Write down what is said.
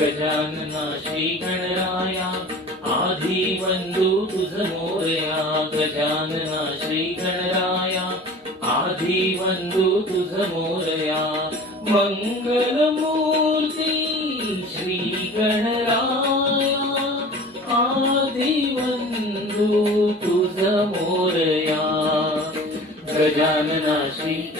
गजानना श्री गणराया आधी वंदू तुझ मोरया. गजानना श्री गणराया आधी वंदू तुझ मोरया. मंगलमूर्ती श्री गणराया आधी वंदू तुझ मोरया. गजानना श्री